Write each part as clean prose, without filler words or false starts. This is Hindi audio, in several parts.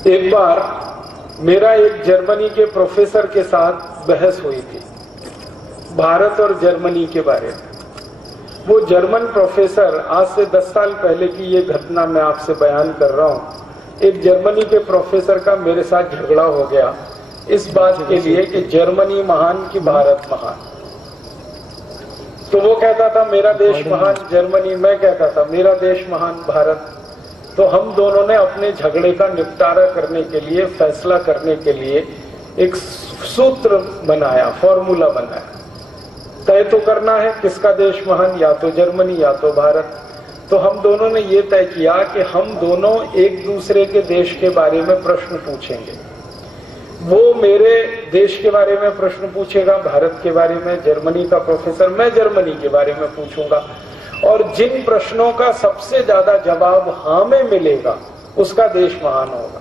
एक बार मेरा एक जर्मनी के प्रोफेसर के साथ बहस हुई थी भारत और जर्मनी के बारे में। वो जर्मन प्रोफेसर, आज से 10 साल पहले की ये घटना मैं आपसे बयान कर रहा हूँ। एक जर्मनी के प्रोफेसर का मेरे साथ झगड़ा हो गया इस बात के लिए कि जर्मनी महान कि भारत महान। तो वो कहता था मेरा देश महान जर्मनी, मैं कहता था मेरा देश महान भारत। तो हम दोनों ने अपने झगड़े का निपटारा करने के लिए, फैसला करने के लिए एक सूत्र बनाया, फॉर्मूला बनाया। तय तो करना है किसका देश महान, या तो जर्मनी या तो भारत। तो हम दोनों ने ये तय किया कि हम दोनों एक दूसरे के देश के बारे में प्रश्न पूछेंगे। वो मेरे देश के बारे में प्रश्न पूछेगा, भारत के बारे में, जर्मनी का प्रोफेसर, मैं जर्मनी के बारे में पूछूंगा। और जिन प्रश्नों का सबसे ज्यादा जवाब हाँ में मिलेगा उसका देश महान होगा,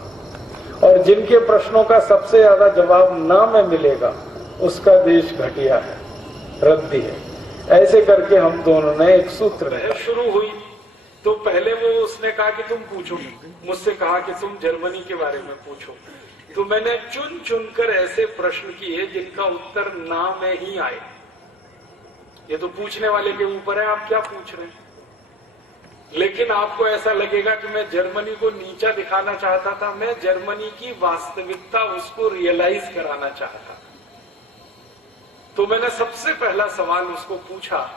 और जिनके प्रश्नों का सबसे ज्यादा जवाब ना में मिलेगा उसका देश घटिया है, रद्दी है। ऐसे करके हम दोनों ने एक सूत्र शुरू हुई। तो पहले वो उसने कहा कि तुम पूछो, मुझसे कहा कि तुम जर्मनी के बारे में पूछो। तो मैंने चुन चुनकर ऐसे प्रश्न किए जिनका उत्तर ना में ही आए। ये तो पूछने वाले के ऊपर है आप क्या पूछ रहे हैं। लेकिन आपको ऐसा लगेगा कि मैं जर्मनी को नीचा दिखाना चाहता था, मैं जर्मनी की वास्तविकता उसको रियलाइज कराना चाहता। तो मैंने सबसे पहला सवाल उसको पूछा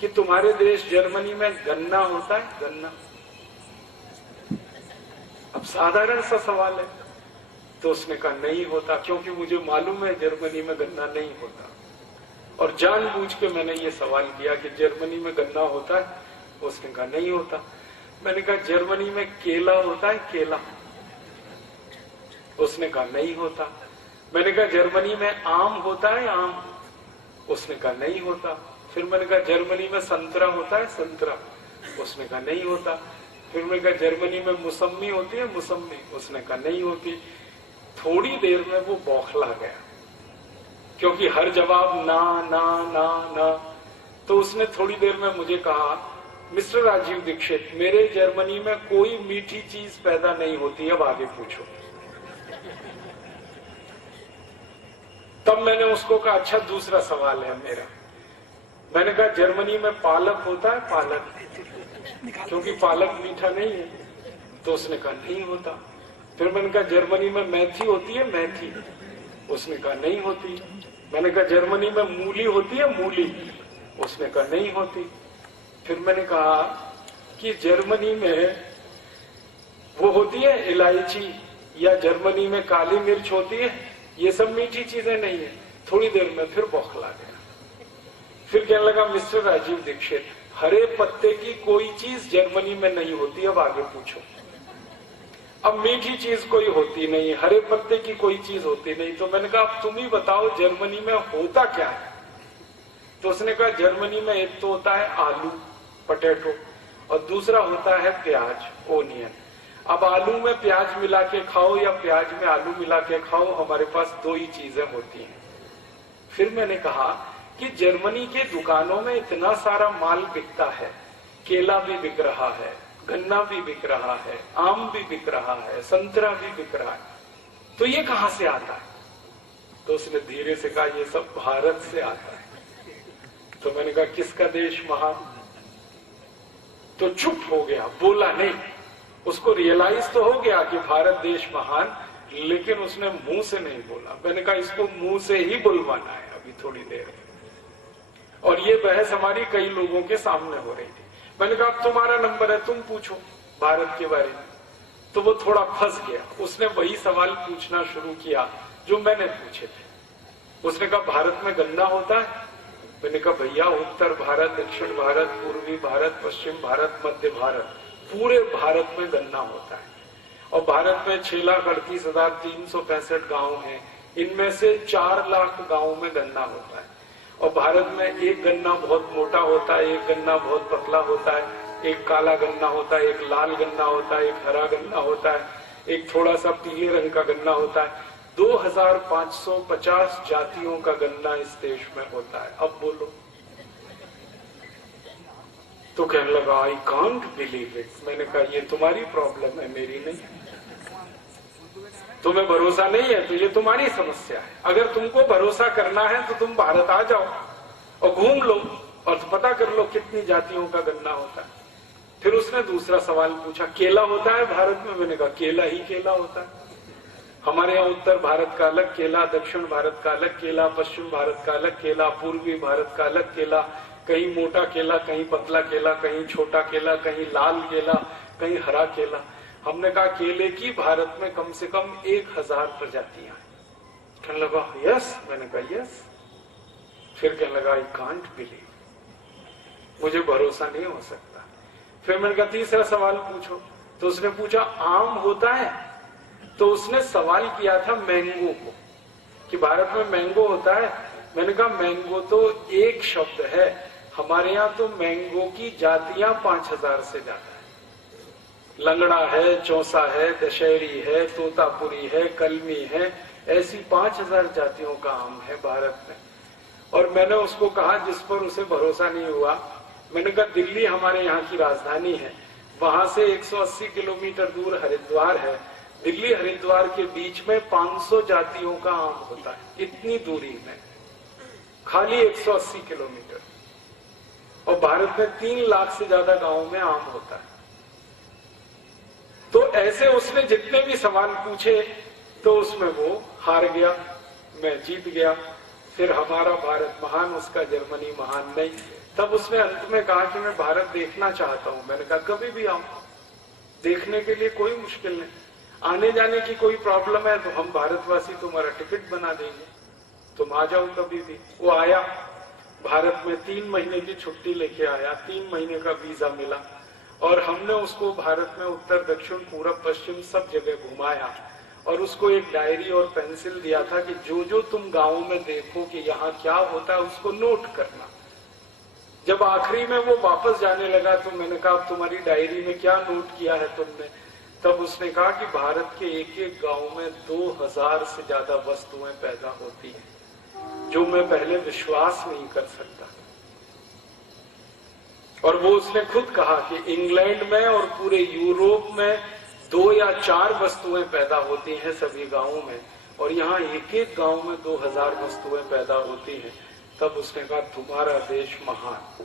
कि तुम्हारे देश जर्मनी में गन्ना होता है? गन्ना। अब साधारण सा सवाल है। तो उसने कहा नहीं होता, क्योंकि मुझे मालूम है जर्मनी में गन्ना नहीं होता। और जानबूझ के मैंने ये सवाल किया कि जर्मनी में गन्ना होता है? उसने कहा नहीं होता। मैंने कहा जर्मनी में केला होता है? केला। उसने कहा नहीं होता। मैंने कहा जर्मनी में आम होता है? आम। उसने कहा नहीं होता। फिर मैंने कहा जर्मनी में संतरा होता है? संतरा। उसने कहा नहीं होता। फिर मैंने कहा जर्मनी में मौसम्मी होती है? मौसम्मी। उसने कहा नहीं होती। थोड़ी देर में वो बौखला गया, क्योंकि हर जवाब ना ना ना ना। तो उसने थोड़ी देर में मुझे कहा, मिस्टर राजीव दीक्षित, मेरे जर्मनी में कोई मीठी चीज पैदा नहीं होती, अब आगे पूछो। तब मैंने उसको कहा अच्छा दूसरा सवाल है मेरा। मैंने कहा जर्मनी में पालक होता है? पालक। क्योंकि पालक मीठा नहीं है। तो उसने कहा नहीं होता। फिर मैंने कहा जर्मनी में मेथी होती है? मेथी। उसने कहा नहीं होती। मैंने कहा जर्मनी में मूली होती है? मूली। उसने कहा नहीं होती। फिर मैंने कहा कि जर्मनी में वो होती है इलायची, या जर्मनी में काली मिर्च होती है? ये सब मीठी चीजें नहीं है। थोड़ी देर में फिर बौखला गया। फिर कहने लगा मिस्टर राजीव दीक्षित, हरे पत्ते की कोई चीज जर्मनी में नहीं होती, अब आगे पूछो। अब मीठी चीज कोई होती नहीं, हरे पत्ते की कोई चीज होती नहीं। तो मैंने कहा अब तुम ही बताओ जर्मनी में होता क्या है। तो उसने कहा जर्मनी में एक तो होता है आलू, पोटैटो, और दूसरा होता है प्याज, ओनियन। अब आलू में प्याज मिला के खाओ या प्याज में आलू मिला के खाओ, हमारे पास दो ही चीजें होती हैं। फिर मैंने कहा कि जर्मनी के दुकानों में इतना सारा माल बिकता है, केला भी बिक रहा है, गन्ना भी बिक रहा है, आम भी बिक रहा है, संतरा भी बिक रहा है, तो ये कहां से आता है? तो उसने धीरे से कहा ये सब भारत से आता है। तो मैंने कहा किसका देश महान? तो चुप हो गया, बोला नहीं। उसको रियलाइज तो हो गया कि भारत देश महान, लेकिन उसने मुंह से नहीं बोला। मैंने कहा इसको मुंह से ही बुलवाना है अभी थोड़ी देर। और ये बहस हमारी कई लोगों के सामने हो रही थी। मैंने कहा अब तुम्हारा नंबर है, तुम पूछो भारत के बारे में। तो वो थोड़ा फंस गया, उसने वही सवाल पूछना शुरू किया जो मैंने पूछे थे। उसने कहा भारत में गन्ना होता है? मैंने कहा भैया उत्तर भारत, दक्षिण भारत, पूर्वी भारत, पश्चिम भारत, मध्य भारत, पूरे भारत में गन्ना होता है। और भारत में 6,38,365 गांव हैं, इनमें से 4 लाख गांवों में गन्ना होता है। और भारत में एक गन्ना बहुत मोटा होता है, एक गन्ना बहुत पतला होता है, एक काला गन्ना होता है, एक लाल गन्ना होता है, एक हरा गन्ना होता है, एक थोड़ा सा पीले रंग का गन्ना होता है। 2550 जातियों का गन्ना इस देश में होता है। अब बोलो। तो कहने लगा आई कांट बिलीव इट। मैंने कहा ये तुम्हारी प्रॉब्लम है, मेरी नहीं। तुम्हें भरोसा नहीं है तो ये तुम्हारी समस्या है। अगर तुमको भरोसा करना है तो तुम भारत आ जाओ और घूम लो और पता कर लो कितनी जातियों का गन्ना होता है। फिर उसने दूसरा सवाल पूछा, केला होता है भारत में? मैंने कहा केला ही केला होता है। हमारे यहाँ उत्तर भारत का अलग केला, दक्षिण भारत का अलग केला, पश्चिम भारत का अलग केला, पूर्वी भारत का अलग केला, कहीं मोटा केला, कहीं पतला केला, कहीं छोटा केला, कहीं लाल केला, कहीं हरा केला। हमने कहा केले की भारत में कम से कम 1000 प्रजातियां हैं। कहने लगा यस। मैंने कहा यस। फिर कहने लगा आई कांट बिलीव, मुझे भरोसा नहीं हो सकता। फिर मैंने कहा तीसरा सवाल पूछो। तो उसने पूछा आम होता है? तो उसने सवाल किया था मैंगो को कि भारत में मैंगो होता है। मैंने कहा मैंगो तो एक शब्द है, हमारे यहाँ तो मैंगो की जातियां 5000 से ज्यादा है। लंगड़ा है, चौसा है, दशहरी है, तोतापुरी है, कलमी है, ऐसी 5000 जातियों का आम है भारत में। और मैंने उसको कहा, जिस पर उसे भरोसा नहीं हुआ, मैंने कहा दिल्ली हमारे यहाँ की राजधानी है, वहां से 180 किलोमीटर दूर हरिद्वार है। दिल्ली हरिद्वार के बीच में 500 जातियों का आम होता है, इतनी दूरी में, खाली 180 किलोमीटर। और भारत में 3 लाख से ज्यादा गांवों में आम होता है। तो ऐसे उसने जितने भी सवाल पूछे तो उसमें वो हार गया, मैं जीत गया। फिर हमारा भारत महान, उसका जर्मनी महान नहीं। तब उसने अंत में कहा कि मैं भारत देखना चाहता हूं। मैंने कहा कभी भी आओ, देखने के लिए कोई मुश्किल नहीं। आने जाने की कोई प्रॉब्लम है तो हम भारतवासी तुम्हारा टिकट बना देंगे, तुम आ जाओ कभी भी। वो आया, भारत में 3 महीने की छुट्टी लेके आया, 3 महीने का वीजा मिला और हमने उसको भारत में उत्तर दक्षिण पूरब पश्चिम सब जगह घुमाया और उसको एक डायरी और पेंसिल दिया था कि जो जो तुम गाँव में देखो कि यहाँ क्या होता है उसको नोट करना। जब आखिरी में वो वापस जाने लगा तो मैंने कहा तुम्हारी डायरी में क्या नोट किया है तुमने? तब उसने कहा कि भारत के एक एक गांव में 2000 से ज्यादा वस्तुएं पैदा होती हैं, जो मैं पहले विश्वास नहीं कर सकता। और वो उसने खुद कहा कि इंग्लैंड में और पूरे यूरोप में 2 या 4 वस्तुएं पैदा होती हैं सभी गांवों में, और यहाँ एक एक गांव में 2000 वस्तुएं पैदा होती हैं। तब उसने कहा तुम्हारा देश महान।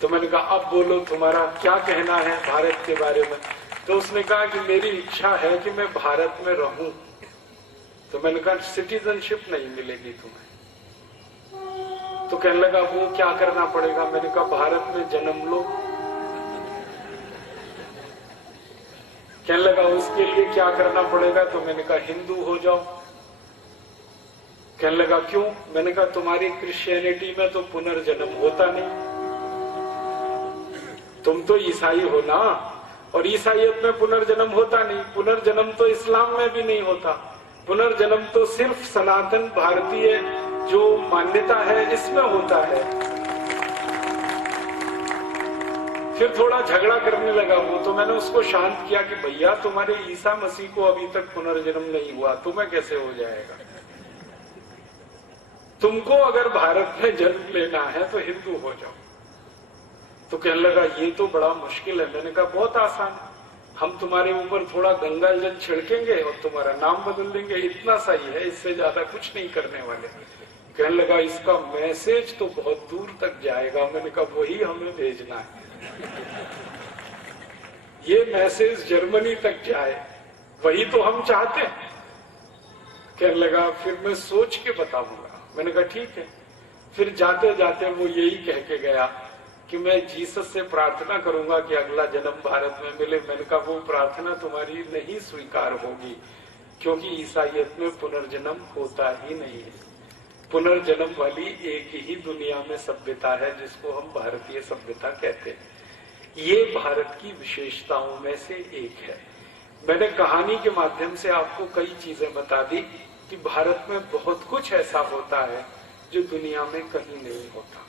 तो मैंने कहा अब बोलो तुम्हारा क्या कहना है भारत के बारे में? तो उसने कहा कि मेरी इच्छा है कि मैं भारत में रहूं। तो मैंने कहा सिटीजनशिप नहीं मिलेगी तुम्हें। तो कहने लगा वो क्या करना पड़ेगा? मैंने कहा भारत में जन्म लो। कहने लगा उसके लिए क्या करना पड़ेगा? तो मैंने कहा हिंदू हो जाओ। कहने लगा क्यों? मैंने कहा तुम्हारी क्रिश्चियनिटी में तो पुनर्जन्म होता नहीं, तुम तो ईसाई हो ना, और ईसाइयत में पुनर्जन्म होता नहीं। पुनर्जन्म तो इस्लाम में भी नहीं होता। पुनर्जन्म तो सिर्फ सनातन भारतीय जो मान्यता है इसमें होता है। फिर थोड़ा झगड़ा करने लगा वो, तो मैंने उसको शांत किया कि भैया तुम्हारे ईसा मसीह को अभी तक पुनर्जन्म नहीं हुआ, तुम्हें कैसे हो जाएगा? तुमको अगर भारत में जन्म लेना है तो हिंदू हो जाओ। तो कहने लगा ये तो बड़ा मुश्किल है। मैंने कहा बहुत आसान है, हम तुम्हारे ऊपर थोड़ा गंगा जल छिड़केंगे और तुम्हारा नाम बदल देंगे, इतना सही है, इससे ज्यादा कुछ नहीं करने वाले। कहने लगा इसका मैसेज तो बहुत दूर तक जाएगा। मैंने कहा वही हमें भेजना है, ये मैसेज जर्मनी तक जाए, वही तो हम चाहते हैं। कहने लगा फिर मैं सोच के बताऊंगा। मैंने कहा ठीक है। फिर जाते जाते वो यही कह के गया कि मैं जीसस से प्रार्थना करूंगा कि अगला जन्म भारत में मिले। मैंने कहा वो प्रार्थना तुम्हारी नहीं स्वीकार होगी, क्योंकि ईसाइयत में पुनर्जन्म होता ही नहीं है। पुनर्जन्म वाली एक ही दुनिया में सभ्यता है जिसको हम भारतीय सभ्यता कहते हैं। ये भारत की विशेषताओं में से एक है। मैंने कहानी के माध्यम से आपको कई चीजें बता दी कि भारत में बहुत कुछ ऐसा होता है जो दुनिया में कहीं नहीं होता।